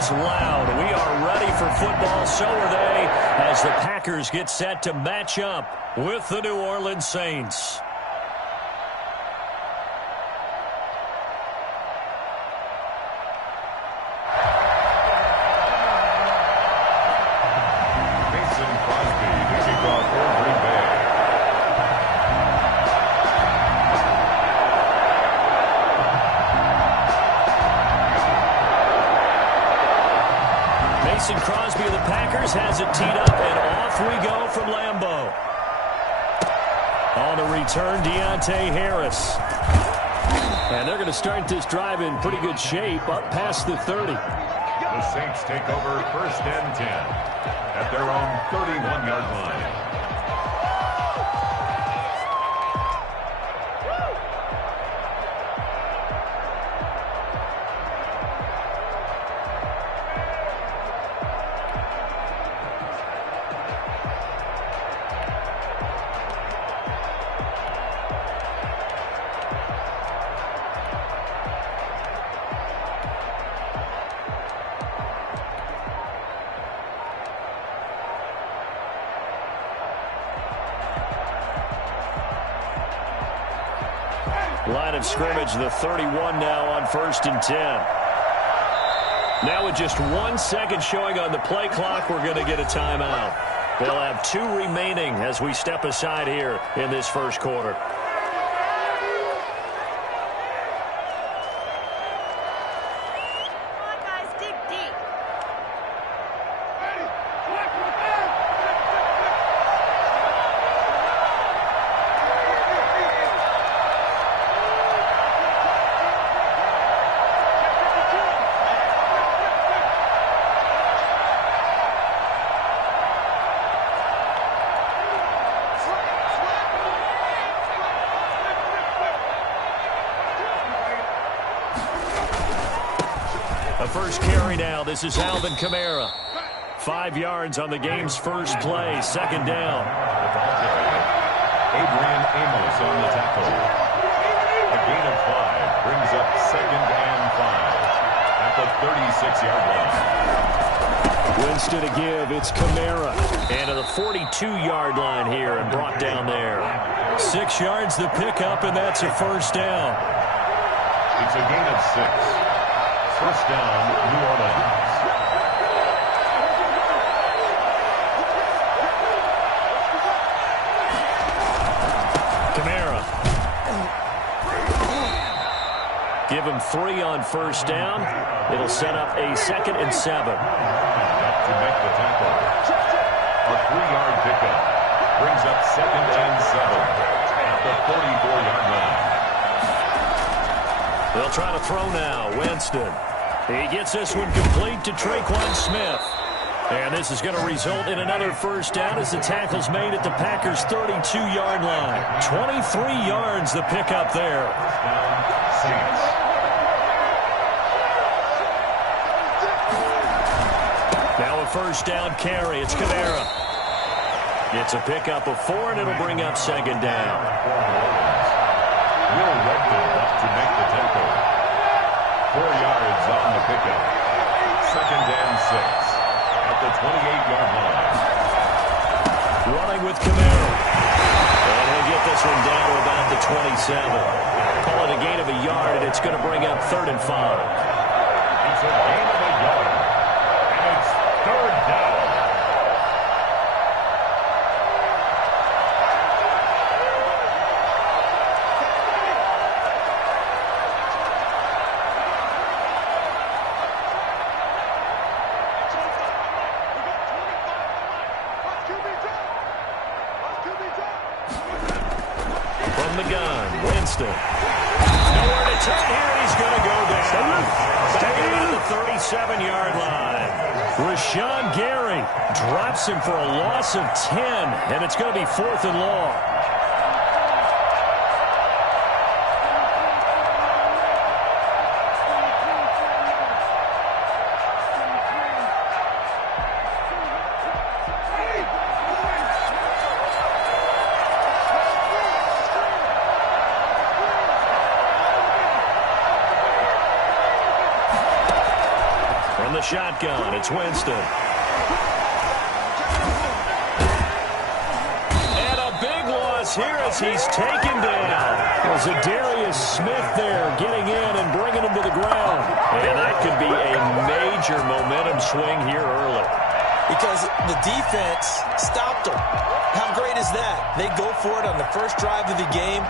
was loud. We are ready for football, so are they, as the Packers get set to match up with the New Orleans Saints. Crosby of the Packers has it teed up, and off we go from Lambeau. On the return, Deontay Harris. And they're going to start this drive in pretty good shape, up past the 30. The Saints take over 1st and 10 at their own 31-yard line. Line of scrimmage, the 31 now on 1st and 10. Now with just 1 second showing on the play clock, we're going to get a timeout. They'll have 2 remaining as we step aside here in this first quarter. First carry now. This is Alvin Kamara. 5 yards on the game's first play. 2nd down. Adrian Amos on the tackle. A gain of 5 brings up 2nd and 5 at the 36-yard line. Winston to give. It's Kamara. And to the 42-yard line here and brought down there. 6 yards the pickup, and that's a first down. It's a gain of 6. First down, New Orleans. Kamara. Give him 3 on first down. It'll set up a 2nd and 7. Up to make the tackle. A 3-yard pickup brings up 2nd and 7 at the 44-yard line. They'll try to throw now. Winston. He gets this one complete to Traquan Smith. And this is going to result in another first down as the tackle's made at the Packers' 32-yard line. 23 yards the pickup there. Now a first down carry. It's Kamara. It's a pickup of 4, and it'll bring up 2nd down. Will Redmond up to make the tackle. 4 yards on the pickup. 2nd and 6 at the 28-yard line. Running with Kamara. And he'll get this one down to about the 27. Call it a gain of a yard, and it's going to bring up 3rd and 5. It's a gain of a yard, and it's 3rd down. From the gun, Winston. Nowhere to turn here, he's going to go down. Back at about the 37-yard line. Rashawn Gary drops him for a loss of 10, and it's going to be 4th and long. From the shotgun, it's Winston. And a big loss here as he's taken down. Was it Darius Smith there getting in and bringing him to the ground. And that could be a major momentum swing here early. Because the defense stopped them. How great is that? They go for it on the first drive of the game.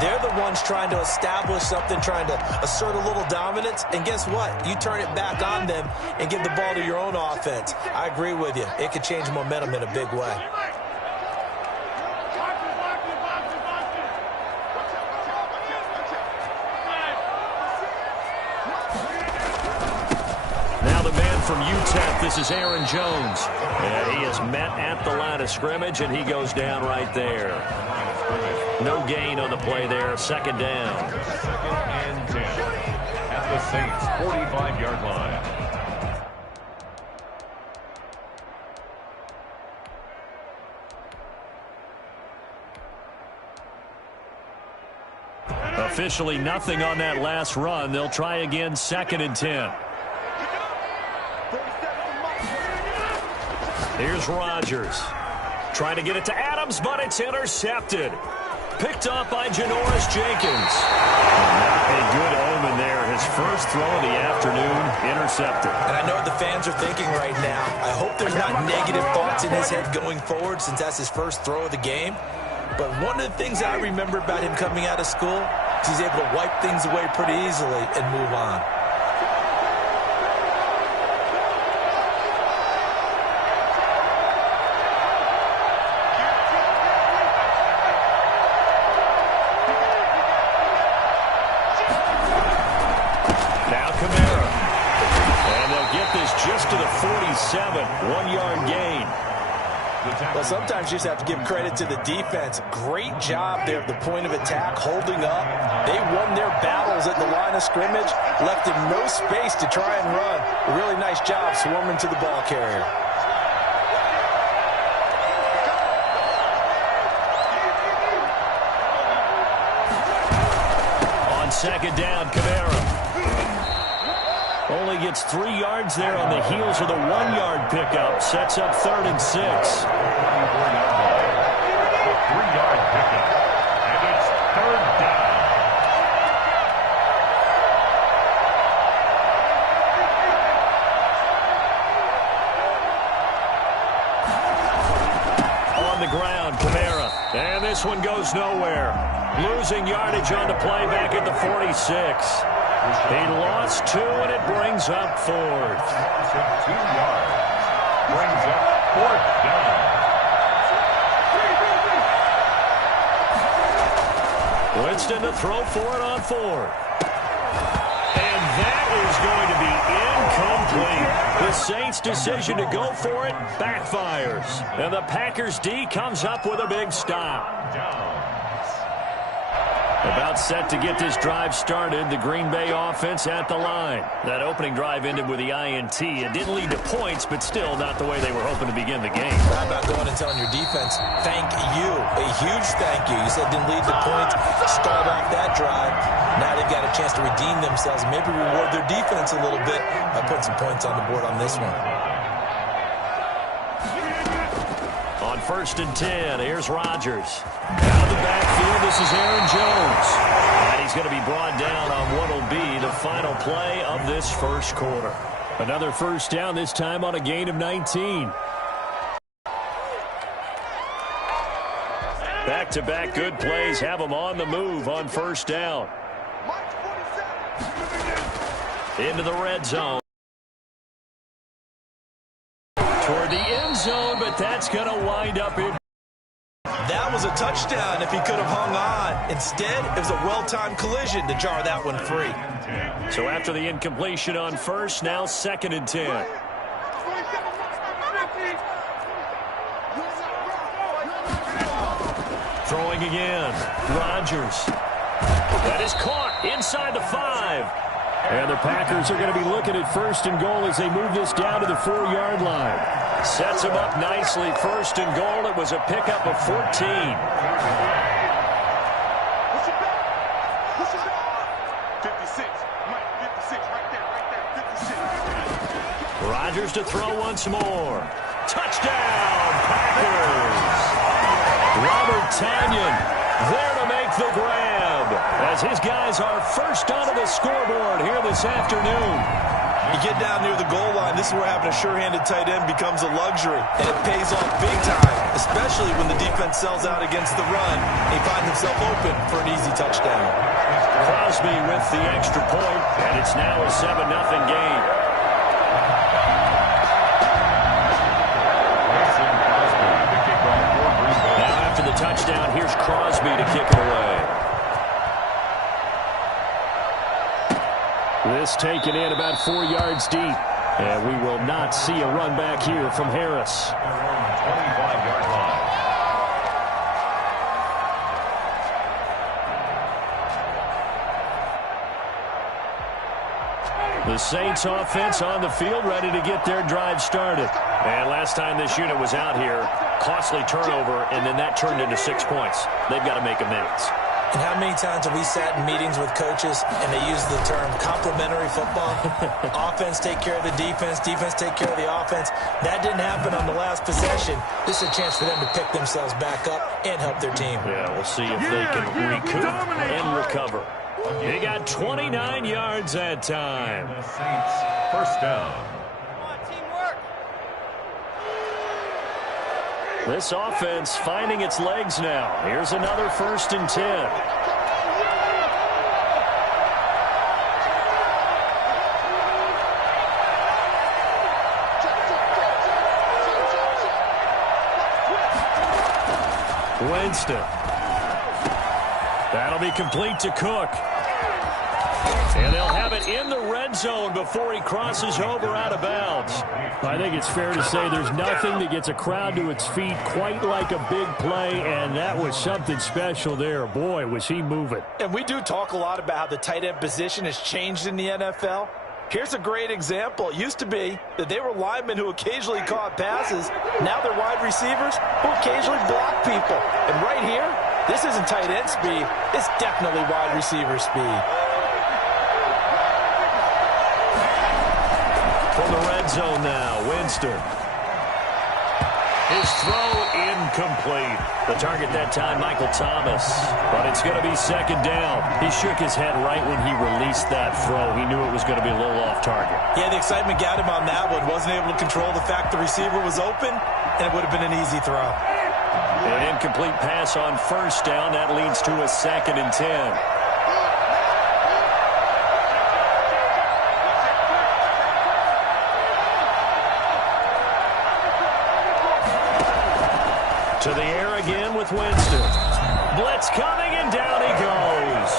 They're the ones trying to establish something, trying to assert a little dominance. And guess what? You turn it back on them and give the ball to your own offense. I agree with you. It could change momentum in a big way. From UTEP, this is Aaron Jones. And he is met at the line of scrimmage, and he goes down right there. No gain on the play there. Second down. Second and 10 at the Saints' 45-yard line. Officially nothing on that last run. They'll try again, second and 10. Here's Rodgers. Trying to get it to Adams, but it's intercepted. Picked up by Janoris Jenkins. Not a good omen there. His first throw of the afternoon, intercepted. And I know what the fans are thinking right now. I hope there's not negative thoughts in his head going forward since that's his first throw of the game. But one of the things I remember about him coming out of school is he's able to wipe things away pretty easily and move on. Just to the 47, 1-yard gain. Well, sometimes you just have to give credit to the defense. Great job there at the point of attack, holding up. They won their battles at the line of scrimmage, left him no space to try and run. A really nice job swarming to the ball carrier. On second down, Kamara. Only gets 3 yards there on the heels of the 1-yard pickup. Sets up 3rd and 6. 3-yard pickup. And it's 3rd down. On the ground, Kamara. And this one goes nowhere. Losing yardage on the play back at the 46. He lost 2, and it brings up 4th. 2 yards. Brings up 4th down. Winston to throw for it on 4th. And that is going to be incomplete. The Saints' decision to go for it backfires. And the Packers' D comes up with a big stop. About set to get this drive started, the Green Bay offense at the line. That opening drive ended with the INT. It didn't lead to points, but still not the way they were hoping to begin the game. How about going and telling your defense, thank you, a huge thank you. You said didn't lead to points, start off that drive. Now they've got a chance to redeem themselves and maybe reward their defense a little bit by putting some points on the board on this one. On 1st and 10, here's Rodgers. Out of the backfield, this is Aaron Jones. And he's going to be brought down on what will be the final play of this first quarter. Another first down, this time on a gain of 19. Back-to-back good plays have them on the move on first down. Into the red zone. Toward the end zone, but that's going to wind up in. That was a touchdown if he could have hung on. Instead, it was a well-timed collision to jar that one free. So after the incompletion on first, now 2nd and 10. Throwing again. Rodgers. That is caught inside the 5. And the Packers are going to be looking at 1st and goal as they move this down to the 4-yard line. Sets him up nicely. 1st and goal. It was a pickup of 14. Rodgers to throw once more. Touchdown, Packers. Robert Tonyan there to make the grab as his guys are first onto the scoreboard here this afternoon. You get down near the goal line, this is where having a sure-handed tight end becomes a luxury, and it pays off big time, especially when the defense sells out against the run. He finds himself open for an easy touchdown. Crosby with the extra point, and it's now a 7-0 game. Now after the touchdown, here's Crosby to kick it away. This taken in about 4 yards deep. And we will not see a run back here from Harris. 25-yard line. The Saints offense on the field, ready to get their drive started. And last time this unit was out here, costly turnover, and then that turned into 6 points. They've got to make amends. And how many times have we sat in meetings with coaches and they use the term complementary football? Offense take care of the defense, defense take care of the offense. That didn't happen on the last possession. This is a chance for them to pick themselves back up and help their team. Yeah, we'll see if they can recoup and recover. They got 29 yards that time. The Saints first down. This offense finding its legs now. Here's another 1st and 10. Winston. That'll be complete to Cook. And they'll have it in the red zone before he crosses over out of bounds. I think it's fair to say there's nothing that gets a crowd to its feet quite like a big play, and that was something special there. Boy, was he moving. And we do talk a lot about how the tight end position has changed in the NFL. Here's a great example. It used to be that they were linemen who occasionally caught passes. Now they're wide receivers who occasionally block people. And right here, this isn't tight end speed. It's definitely wide receiver speed. From the red zone now, Winston. His throw incomplete. The target that time, Michael Thomas. But it's going to be 2nd down. He shook his head right when he released that throw. He knew it was going to be a little off target. Yeah, the excitement got him on that one. Wasn't able to control the fact the receiver was open, and it would have been an easy throw. An incomplete pass on 1st down. That leads to a 2nd and 10. To the air again with Winston. Blitz coming, and down he goes.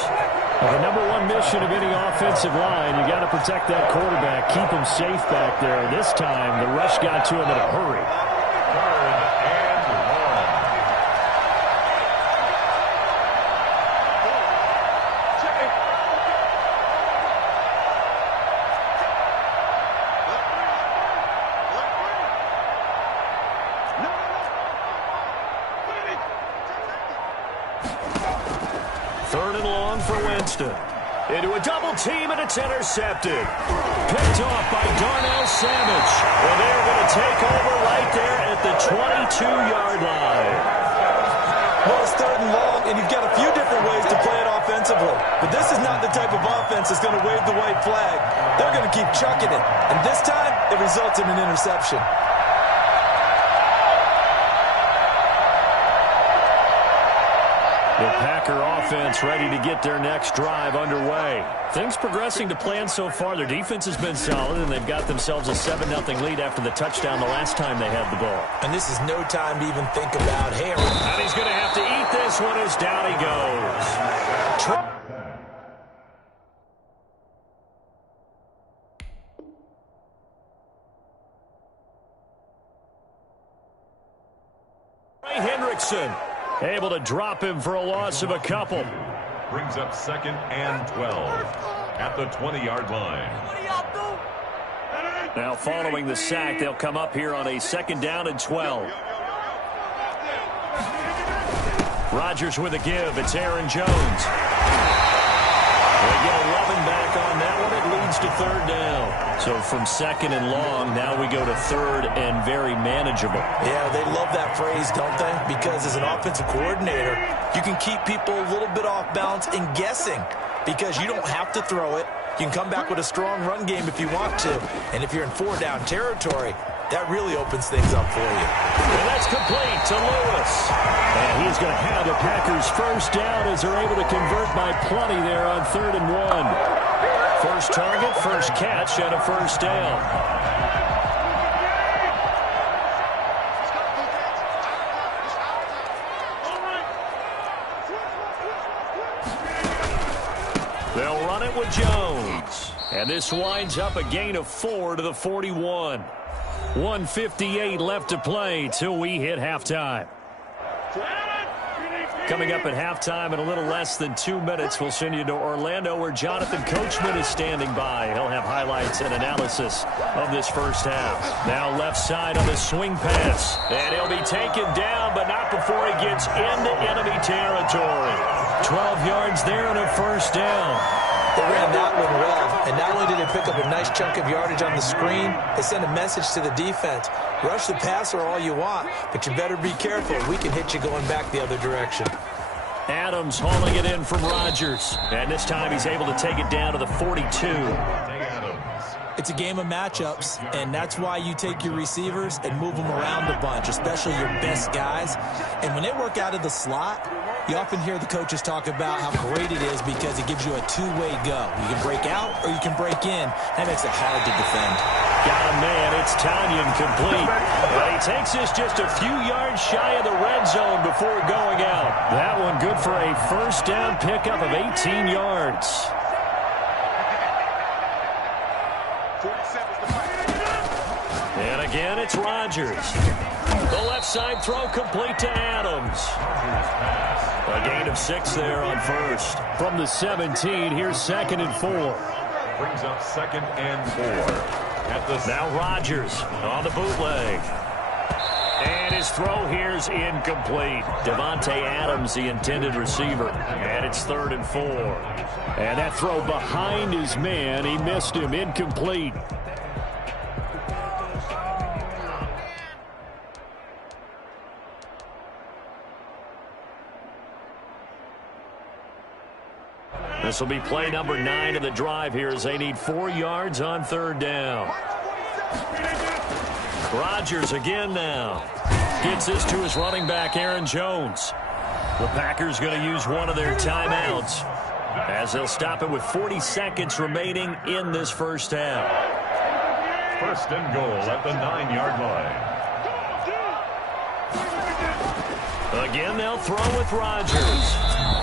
Well, the #1 mission of any offensive line, you got to protect that quarterback, keep him safe back there. This time, the rush got to him in a hurry. 3rd and 3rd and long for Winston. Into a double team, and it's intercepted. Picked off by Darnell Savage. Well, they're going to take over right there at the 22-yard line. Well, it's 3rd and long, and you've got a few different ways to play it offensively. But this is not the type of offense that's going to wave the white flag. They're going to keep chucking it. And this time, it results in an interception. The Packer offense ready to get their next drive underway. Things progressing to plan so far. Their defense has been solid, and they've got themselves a 7-0 lead after the touchdown the last time they had the ball. And this is no time to even think about Harris. And he's going to have to eat this one as down he goes. Ray Hendrickson able to drop him for a loss of a couple. brings up 2nd and 12 at the 20-yard line. Now following the sack, they'll come up here on a 2nd down and 12. Rodgers with a give. It's Aaron Jones. They get 11 back on that one. It leads to 3rd down. So from second and long, now we go to third and very manageable. Yeah, they love that phrase, don't they? Because as an offensive coordinator, you can keep people a little bit off balance and guessing because you don't have to throw it. You can come back with a strong run game if you want to. And if you're in four-down territory, that really opens things up for you. And that's complete to Lewis. And he's going to have the Packers first down as they're able to convert by plenty there on 3rd and 1. First target, first catch, and a first down. They'll run it with Jones. And this winds up a gain of 4 to the 41. 1:58 left to play till we hit halftime. Coming up at halftime in a little less than 2 minutes, we'll send you to Orlando where Jonathan Coachman is standing by. He'll have highlights and analysis of this first half. Now left side on the swing pass. And he'll be taken down, but not before he gets into enemy territory. 12 yards there and a first down. They ran that one well, and not only did they pick up a nice chunk of yardage on the screen, they sent a message to the defense. Rush the passer all you want, but you better be careful. We can hit you going back the other direction. Adams hauling it in from Rodgers. And this time he's able to take it down to the 42. It's a game of matchups, and that's why you take your receivers and move them around a bunch, especially your best guys. And when they work out of the slot, you often hear the coaches talk about how great it is because it gives you a two-way go. You can break out or you can break in. That makes it hard to defend. Got a man. It's Tanyan complete. But he takes this just a few yards shy of the red zone before going out. That one good for a first down pickup of 18 yards. And again, it's Rodgers. The left side throw complete to Adams. A gain of 6 there on first. From the 17, here's 2nd and 4. Brings up 2nd and 4. Now Rodgers on the bootleg. And his throw here's incomplete. Devontae Adams, the intended receiver. And it's 3rd and 4. And that throw behind his man. He missed him. Incomplete. This will be play number 9 of the drive here as they need 4 yards on 3rd down. Rodgers again now. Gets this to his running back, Aaron Jones. The Packers going to use one of their timeouts as they'll stop it with 40 seconds remaining in this first half. 1st and goal at the 9-yard line. Again, they'll throw with Rodgers.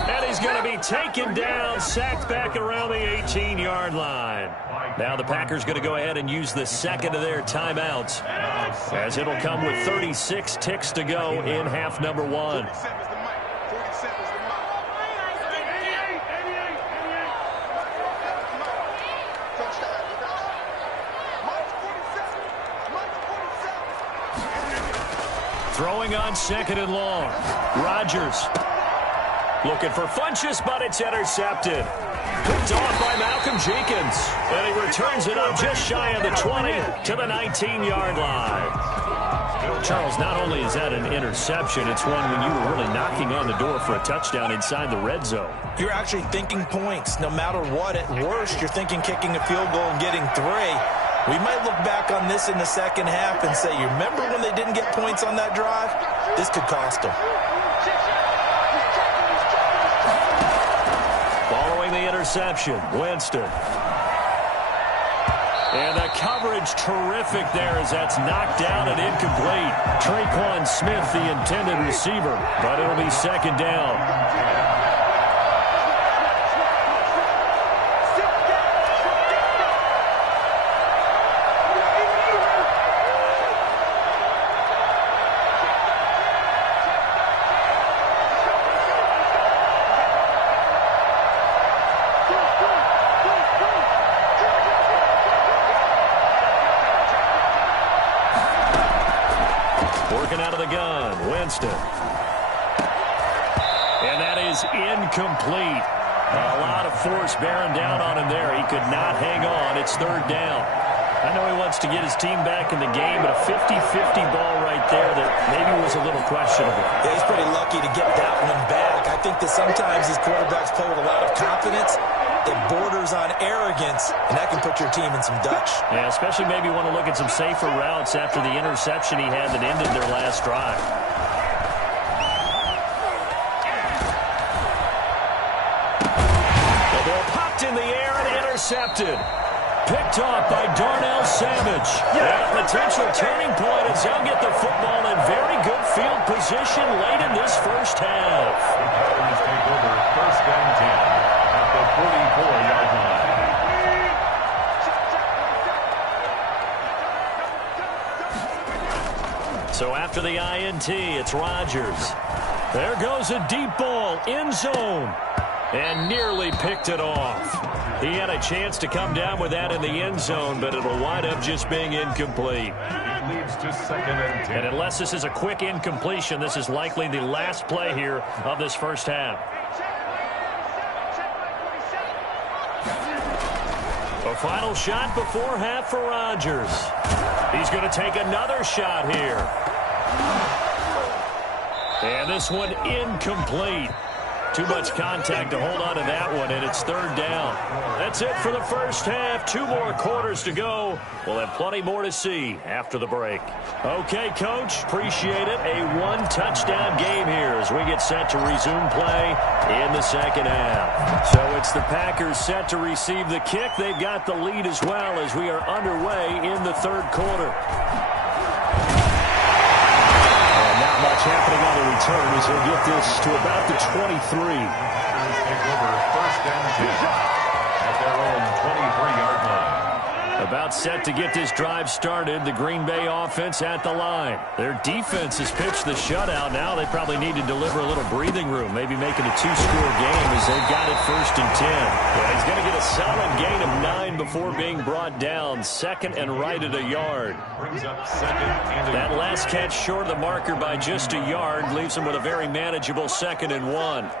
And he's going to be taken down, sacked back around the 18-yard line. Now the Packers going to go ahead and use the second of their timeouts as it'll come with 36 ticks to go in half number 1. Throwing on 2nd and long. Rodgers looking for Funchess, but it's intercepted. Picked off by Malcolm Jenkins. And he returns it up just shy of the 20 to the 19-yard line. Charles, not only is that an interception, it's one when you were really knocking on the door for a touchdown inside the red zone. You're actually thinking points. No matter what, at worst, you're thinking kicking a field goal and getting 3. We might look back on this in the second half and say, you remember when they didn't get points on that drive? This could cost them. Following the interception, Winston. And the coverage terrific there as that's knocked down and incomplete. Traquan Smith, the intended receiver, but it'll be 2nd down. Working out of the gun, Winston. And that is incomplete. A lot of force bearing down on him there. He could not hang on. It's 3rd down. I know he wants to get his team back in the game, but a 50-50 ball right there that maybe was a little questionable. Yeah, he's pretty lucky to get that one back. I think that sometimes these quarterbacks play with a lot of confidence that borders on arrogance, and that can put your team in some Dutch. Yeah, especially maybe want to look at some safer routes after the interception he had that ended their last drive. The ball popped in the air and intercepted. Picked off by Darnell Savage. Yeah, a potential turning point as they'll get the football in very good field position late in this first half. The Packers take over first and 10 at the 44-yard line. So after the INT, it's Rodgers. There goes a deep ball, end zone, and nearly picked it off. He had a chance to come down with that in the end zone, but it'll wind up just being incomplete. It leads to second and 10. And unless this is a quick incompletion, this is likely the last play here of this first half. A final shot before half for Rodgers. He's going to take another shot here. And this one incomplete. Too much contact to hold on to that one, and it's third down. That's it for the first half. 2 more quarters to go. We'll have plenty more to see after the break. Okay, Coach, appreciate it. A 1-touchdown game here as we get set to resume play in the second half. So it's the Packers set to receive the kick. They've got the lead as well as we are underway in the third quarter. Much happening on the return as he'll get this to about the 23. Take over first and 10 at their own 23-yard line. About set to get this drive started. The Green Bay offense at the line. Their defense has pitched the shutout. Now they probably need to deliver a little breathing room, maybe make it a 2-score game as they've got it first and 10. Well, he's going to get a solid gain of 9 before being brought down. Second and right at a yard. Brings up second and That last catch short of the marker by just a yard leaves him with a very manageable 2nd and 1.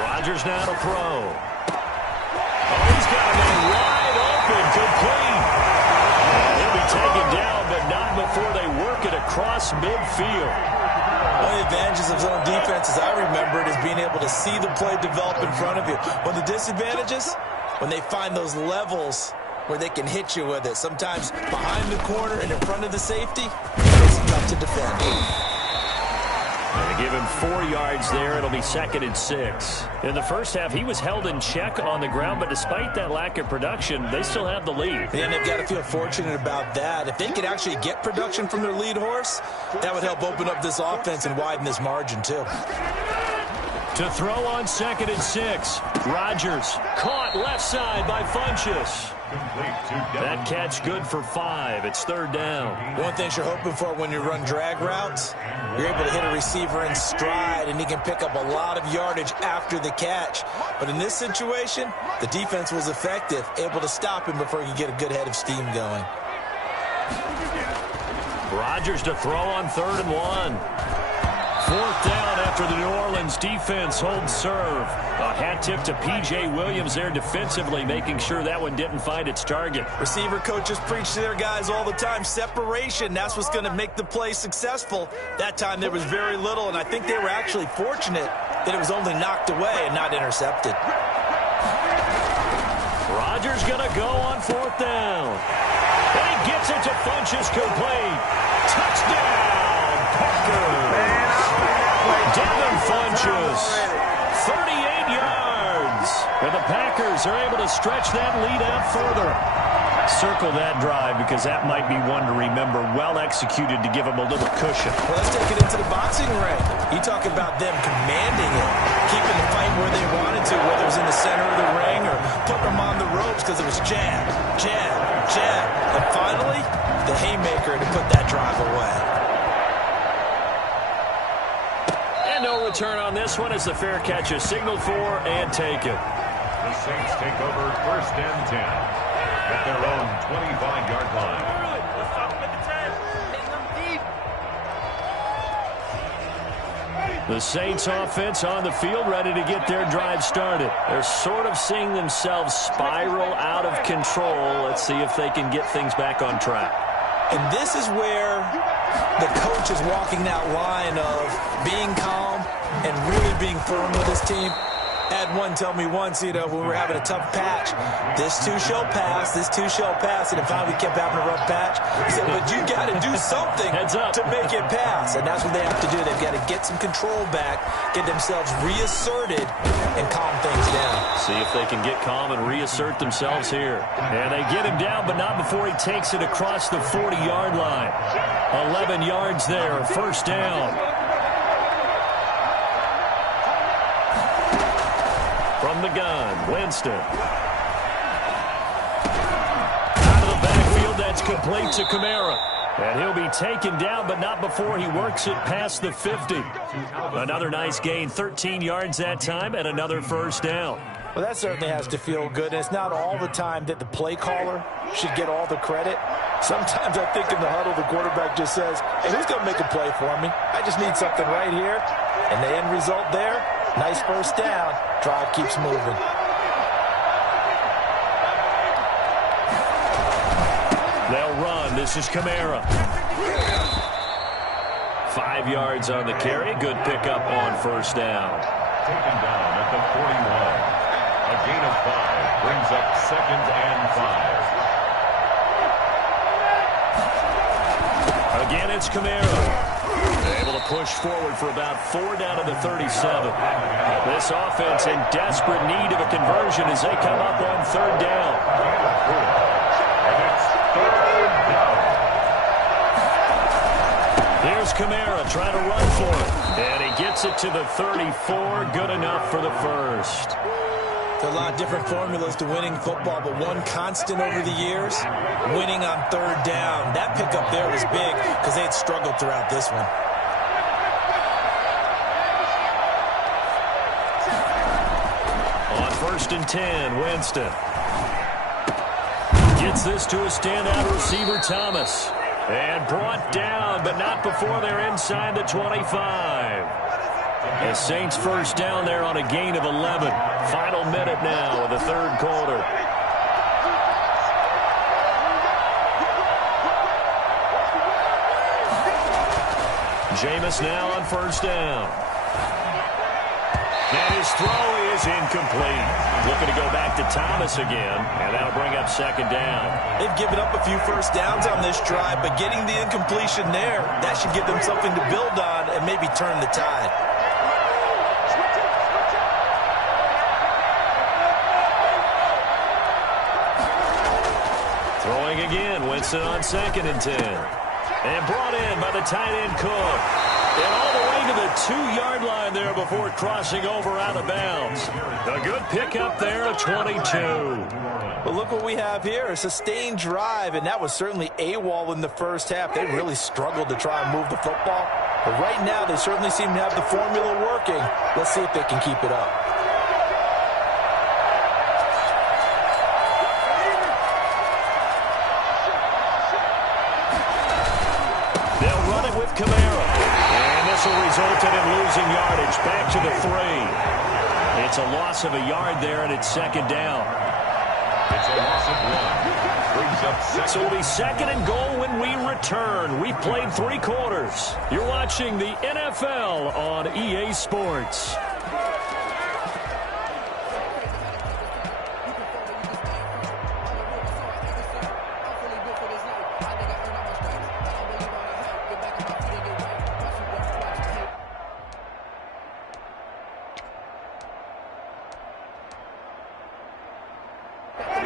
Rodgers now to throw. Oh, he's got a man wide open, complete. He'll be taken down, but not before they work it across midfield. One of the advantages of zone defense, as I remember it, is being able to see the play develop in front of you. One of the disadvantages, when they find those levels where they can hit you with it. Sometimes behind the corner and in front of the safety, it's tough to defend. They give him 4 yards there. It'll be 2nd and 6. In the first half, he was held in check on the ground, but despite that lack of production, they still have the lead. And they've got to feel fortunate about that. If they could actually get production from their lead horse, that would help open up this offense and widen this margin, too. To throw on 2nd and 6. Rodgers caught left side by Funchess. That catch good for 5. It's third down. One of the things you're hoping for when you run drag routes, you're able to hit a receiver in stride, and he can pick up a lot of yardage after the catch. But in this situation, the defense was effective, able to stop him before he could get a good head of steam going. Rodgers to throw on 3rd and 1. 4th down after the New Orleans defense holds serve. A hat tip to P.J. Williams there defensively, making sure that one didn't find its target. Receiver coaches preach to their guys all the time. Separation, that's what's going to make the play successful. That time there was very little, and I think they were actually fortunate that it was only knocked away and not intercepted. Rodgers going to go on 4th down. And he gets it to Funchess complete. Touchdown, Packers. Devin Funchess, 38 yards. And the Packers are able to stretch that lead out further. Circle that drive because that might be one to remember. Well executed to give them a little cushion. Well, let's take it into the boxing ring. You talk about them commanding it, keeping the fight where they wanted to, whether it was in the center of the ring or putting them on the ropes because it was jab, jab, jab. And finally, the haymaker to put that drive away. No return on this one as the fair catch is signaled for and taken. The Saints take over first and 10 at their own 25-yard line. The Saints offense on the field, ready to get their drive started. They're sort of seeing themselves spiral out of control. Let's see if they can get things back on track. And this is where the coach is walking that line of being calm and really being firm with his team. I had one tell me once, when we were having a tough patch, this too shall pass, this too shall pass, and finally we kept having a rough patch. He said, but you got to do something to make it pass, and that's what they have to do. They've got to get some control back, get themselves reasserted, and calm things down. See if they can get calm and reassert themselves here. And they get him down, but not before he takes it across the 40-yard line. 11 yards there, first down. From the gun, Winston. Out of the backfield, that's complete to Kamara. And he'll be taken down, but not before he works it past the 50. Another nice gain, 13 yards that time, and another first down. Well, that certainly has to feel good. And it's not all the time that the play caller should get all the credit. Sometimes I think in the huddle, the quarterback just says, hey, who's going to make a play for me? I just need something right here. And the end result there, nice first down. Drive keeps moving. They'll run. This is Kamara. 5 yards on the carry. Good pickup on first down. Taken down at the 41. A gain of 5 brings up 2nd and 5. Again, it's Kamara. Able to push forward for about 4 down to the 37. This offense in desperate need of a conversion as they come up on 3rd down. And it's 3rd down. Here's Kamara trying to run for it. And he gets it to the 34. Good enough for the first. There are a lot of different formulas to winning football, but one constant over the years, winning on 3rd down. That pickup there was big because they had struggled throughout this one. On 1st and 10, Winston. Gets this to a standout receiver, Thomas. And brought down, but not before they're inside the 25. The Saints first down there on a gain of 11. Final minute now of the 3rd quarter. Jameis now on first down. And his throw is incomplete. Looking to go back to Thomas again, and that'll bring up 2nd down. They've given up a few first downs on this drive, but getting the incompletion there, that should give them something to build on and maybe turn the tide. Throwing again, Winston on 2nd and 10. And brought in by the tight end Cook. And all the way to the 2-yard line there before crossing over out of bounds. A good pickup there at 22. Well, look what we have here, a sustained drive, and that was certainly AWOL in the first half. They really struggled to try and move the football. But right now, they certainly seem to have the formula working. Let's see if they can keep it up. They'll run it with Kamara. And this will result in him losing yardage back to the 3. It's a loss of a yard there, and it's 2nd down. It's a loss of 1. Brings up 2nd. So it'll be 2nd and goal when we return. We've played 3 quarters. You're watching the NFL on EA Sports.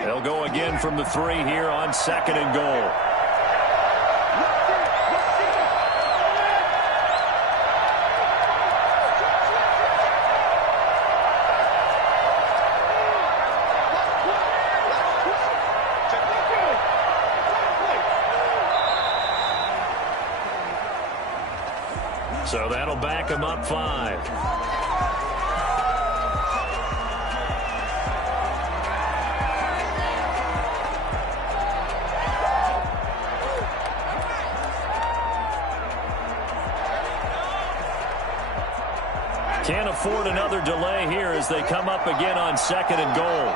They'll go again from the 3 here on 2nd and goal. So that'll back him up 5. afford another delay here as they come up again on 2nd and goal.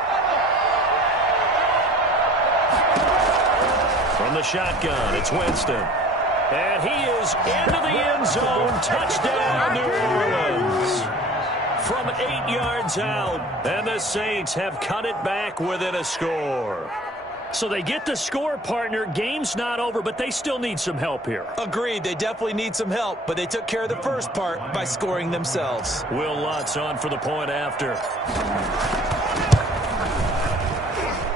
From the shotgun, it's Winston. And he is into the end zone. Touchdown, New Orleans. From 8 yards out, and the Saints have cut it back within a score. So they get the score, partner. Game's not over, but they still need some help here. Agreed. They definitely need some help, but they took care of the first part by scoring themselves. Will Lutz on for the point after.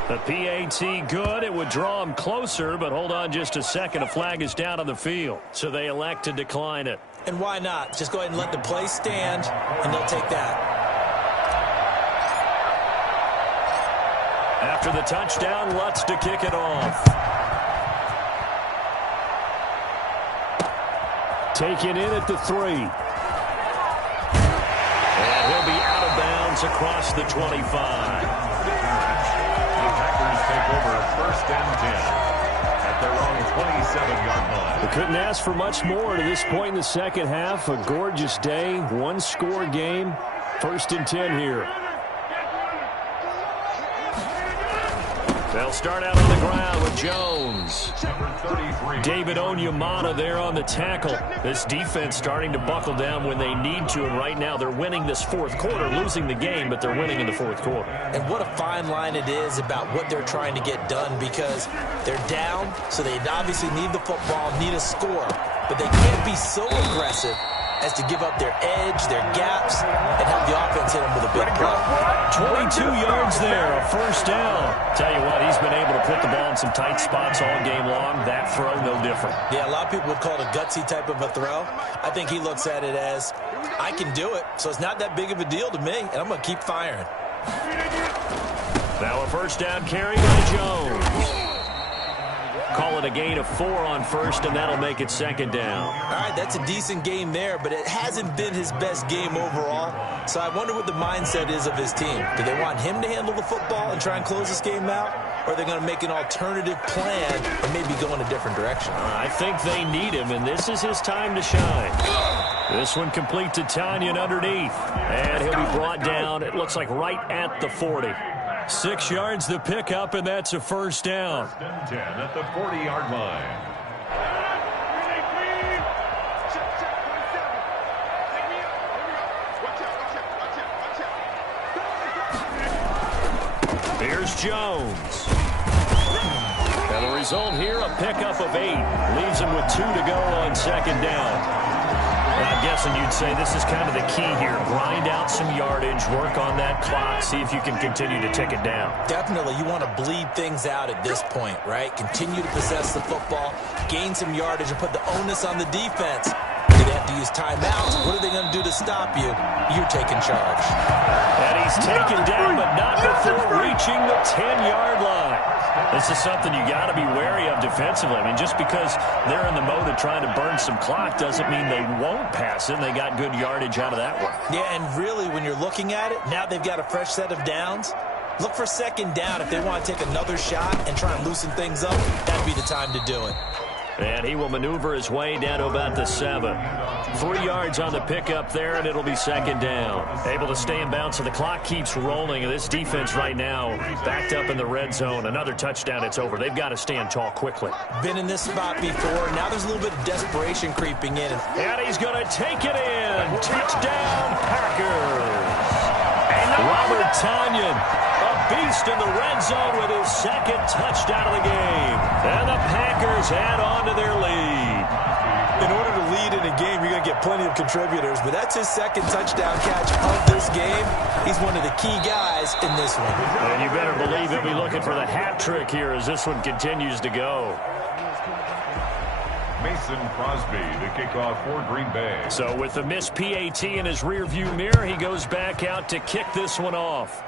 The PAT good. It would draw them closer, but hold on just a second. A flag is down on the field, so they elect to decline it. And why not? Just go ahead and let the play stand, and they'll take that. After the touchdown, Lutz to kick it off. Taken in at the 3. And he'll be out of bounds across the 25. The Packers take over 1st and 10 at their own 27-yard line. We couldn't ask for much more to this point in the second half. A gorgeous day, one-score game. 1st and 10 here. They'll start out on the ground with Jones. David Onyemata there on the tackle. This defense starting to buckle down when they need to, and right now they're winning this 4th quarter, losing the game, but they're winning in the 4th quarter. And what a fine line it is about what they're trying to get done, because they're down, so they obviously need the football, need a score, but they can't be so aggressive as to give up their edge, their gaps, and have the offense hit them with a big play. 22 yards there, a 1st down. Tell you what, he's been able to put the ball in some tight spots all game long. That throw, no different. Yeah, a lot of people would call it a gutsy type of a throw. I think he looks at it as, I can do it, so it's not that big of a deal to me, and I'm going to keep firing. Now a 1st down carry by Jones. Call it a gain of 4 on 1st, and that'll make it 2nd down. All right, that's a decent game there, but it hasn't been his best game overall. So I wonder what the mindset is of his team. Do they want him to handle the football and try and close this game out? Or are they going to make an alternative plan and maybe go in a different direction? I think they need him, and this is his time to shine. This one complete to Tanyan underneath. And he'll be brought down, it looks like right at the 40. 6 yards the pickup, and that's a 1st down. 10 at the 40-yard line. Here's Jones. And the result here, a pickup of 8. Leaves him with 2 to go on 2nd down. I'm guessing you'd say this is kind of the key here. Grind out some yardage, work on that clock, see if you can continue to tick it down. Definitely. You want to bleed things out at this point, right? Continue to possess the football, gain some yardage, and put the onus on the defense. Do they have to use timeouts? What are they going to do to stop you? You're taking charge. And he's taken down, but not before reaching the 10-yard line. This is something you got to be wary of defensively. I mean, just because they're in the mode of trying to burn some clock doesn't mean they won't pass it, and they got good yardage out of that one. Yeah, and really, when you're looking at it, now they've got a fresh set of downs. Look for 2nd down if they want to take another shot and try and loosen things up. That'd be the time to do it. And he will maneuver his way down to about the 7. 3 yards on the pickup there, and it'll be 2nd down. Able to stay in bounds, so the clock keeps rolling. And this defense right now backed up in the red zone. Another touchdown, it's over. They've got to stand tall quickly. Been in this spot before. Now there's a little bit of desperation creeping in. And he's going to take it in. Touchdown, Packers. And Robert Tanyan, a beast in the red zone with his 2nd touchdown of the game. And the Packers add on to their lead. In order to lead in a game, you're going to get plenty of contributors, but that's his 2nd touchdown catch of this game. He's one of the key guys in this one. And you better believe he'll be looking for the hat trick here as this one continues to go. Mason Crosby, the kickoff for Green Bay. So with the missed PAT in his rearview mirror, he goes back out to kick this one off.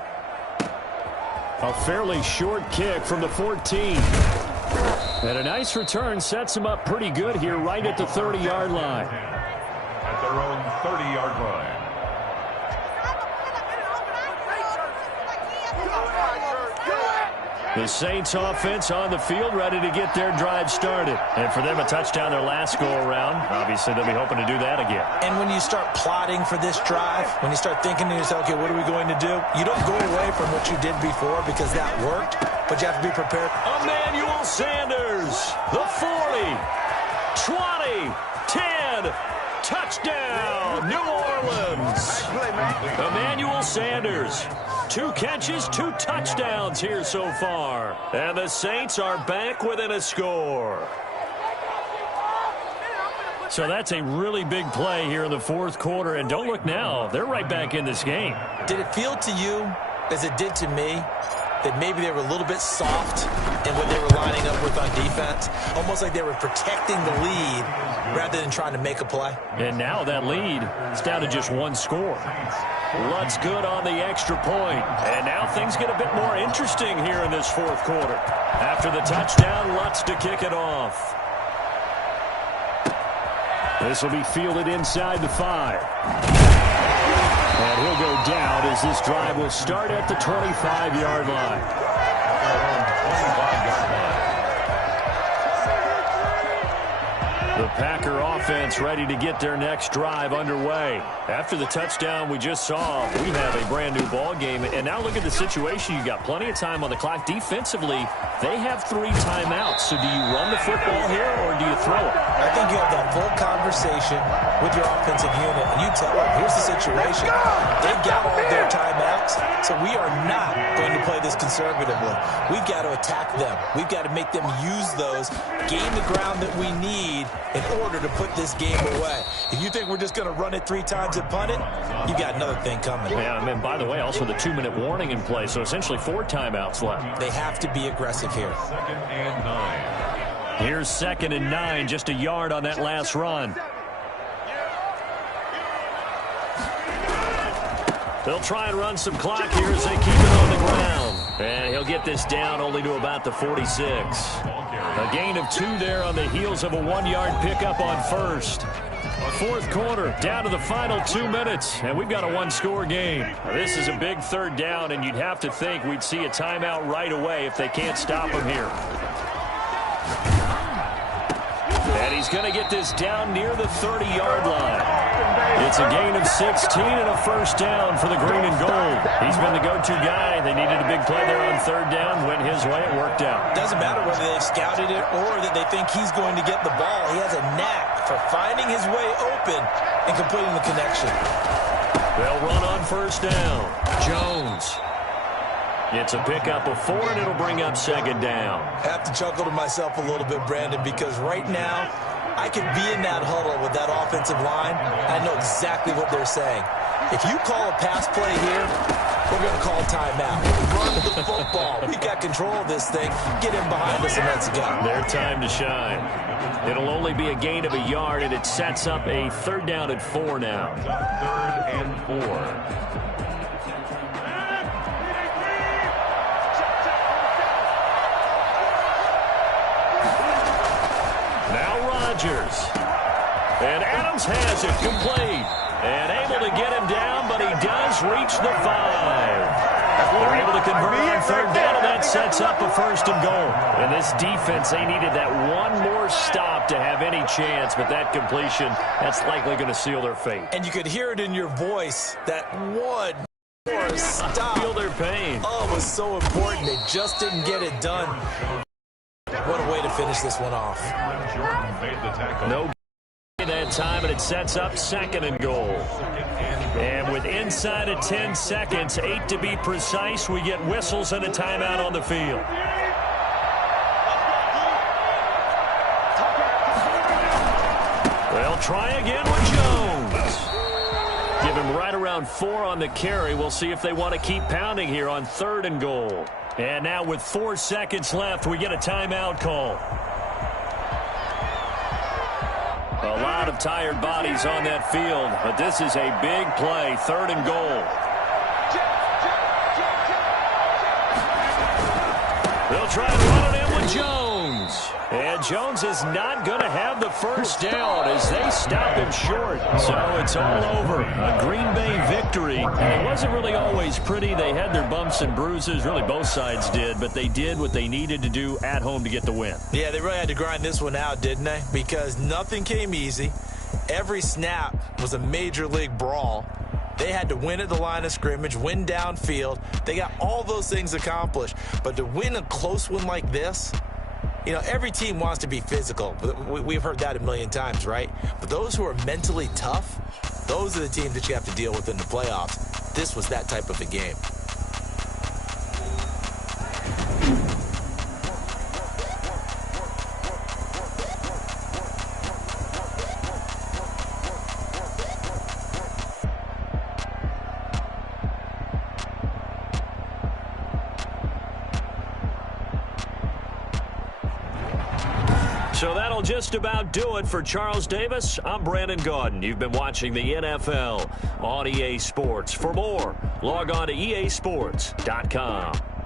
A fairly short kick from the 14. And a nice return sets him up pretty good here right at the 30-yard line. At their own 30-yard line. The Saints offense on the field, ready to get their drive started. And for them, a touchdown their last go-around. Obviously, they'll be hoping to do that again. And when you start plotting for this drive, when you start thinking to yourself, okay, what are we going to do? You don't go away from what you did before because that worked, but you have to be prepared. Emmanuel Sanders, the 40, 20, 10, touchdown, New Orleans. Emmanuel Sanders, 2 catches, 2 touchdowns here so far. And the Saints are back within a score. So that's a really big play here in the fourth quarter. And don't look now, they're right back in this game. Did it feel to you, as it did to me, that maybe they were a little bit soft in what they were lining up with on defense? Almost like they were protecting the lead rather than trying to make a play. And now that lead is down to just 1 score. Lutz good on the extra point. And now things get a bit more interesting here in this fourth quarter. After the touchdown, Lutz to kick it off. This will be fielded inside the 5. And he'll go down as this drive will start at the 25-yard line. The Packer offense ready to get their next drive underway. After the touchdown we just saw, we have a brand new ball game. And now look at the situation. You got plenty of time on the clock. Defensively, they have 3 timeouts. So do you run the football here or do you throw it? I think you have that full conversation with your offensive unit, and you tell them, here's the situation. They've got all their timeouts, so we are not going to play this conservatively. We've got to attack them. We've got to make them use those, gain the ground that we need in order to put this game away. If you think we're just going to run it 3 times and punt it, you got another thing coming. Yeah, and by the way, also the 2-minute warning in play, so essentially 4 timeouts left. They have to be aggressive here. 2nd and 9. Here's 2nd and 9, just a yard on that last run. They'll try and run some clock here as they keep it on the ground. And he'll get this down only to about the 46. A gain of 2 there on the heels of a 1-yard pickup on first. Fourth quarter, down to the final 2 minutes, and we've got a 1-score game. This is a big 3rd down, and you'd have to think we'd see a timeout right away if they can't stop him here. And he's going to get this down near the 30-yard line. It's a gain of 16 and a first down for the green and gold. He's been the go-to guy. They needed a big play there on 3rd down. Went his way. It worked out. Doesn't matter whether they've scouted it or that they think he's going to get the ball. He has a knack for finding his way open and completing the connection. They'll run on 1st down. Jones. It's a pickup of 4, and it'll bring up 2nd down. I have to chuckle to myself a little bit, Brandon, because right now I could be in that huddle with that offensive line. I know exactly what they're saying. If you call a pass play here, we're going to call timeout. Run the football. We got control of this thing. Get in behind us and let's go. Their time to shine. It'll only be a gain of a yard, and it sets up a 3rd down and 4 now. 3rd and 4. And Adams has it complete. And able to get him down, but he does reach the 5. They're able to convert on 3rd down, and that sets up a 1st and goal. And this defense, they needed that one more stop to have any chance, but that completion, that's likely going to seal their fate. And you could hear it in your voice, that one more stop. Feel their pain. Oh, it was so important. They just didn't get it done. What a way to finish this one off. Jordan made the tackle. No that time, and it sets up 2nd and goal. And with inside of 10 seconds, 8 to be precise, we get whistles and a timeout on the field. They'll try again with Jones. Give him right around 4 on the carry. We'll see if they want to keep pounding here on 3rd and goal. And now with 4 seconds left, we get a timeout call. A lot of tired bodies on that field, but this is a big play, 3rd and goal. They'll try to run it in with Jones. Jones. And Jones is not going to have the first down as they stop him short. So it's all over. A Green Bay victory. And it wasn't really always pretty. They had their bumps and bruises. Really, both sides did. But they did what they needed to do at home to get the win. Yeah, they really had to grind this one out, didn't they? Because nothing came easy. Every snap was a major league brawl. They had to win at the line of scrimmage, win downfield. They got all those things accomplished. But to win a close one like this, you know, every team wants to be physical. We've heard that a million times, right? But those who are mentally tough, those are the teams that you have to deal with in the playoffs. This was that type of a game. So that'll just about do it for Charles Davis. I'm Brandon Gaudin. You've been watching the NFL on EA Sports. For more, log on to easports.com.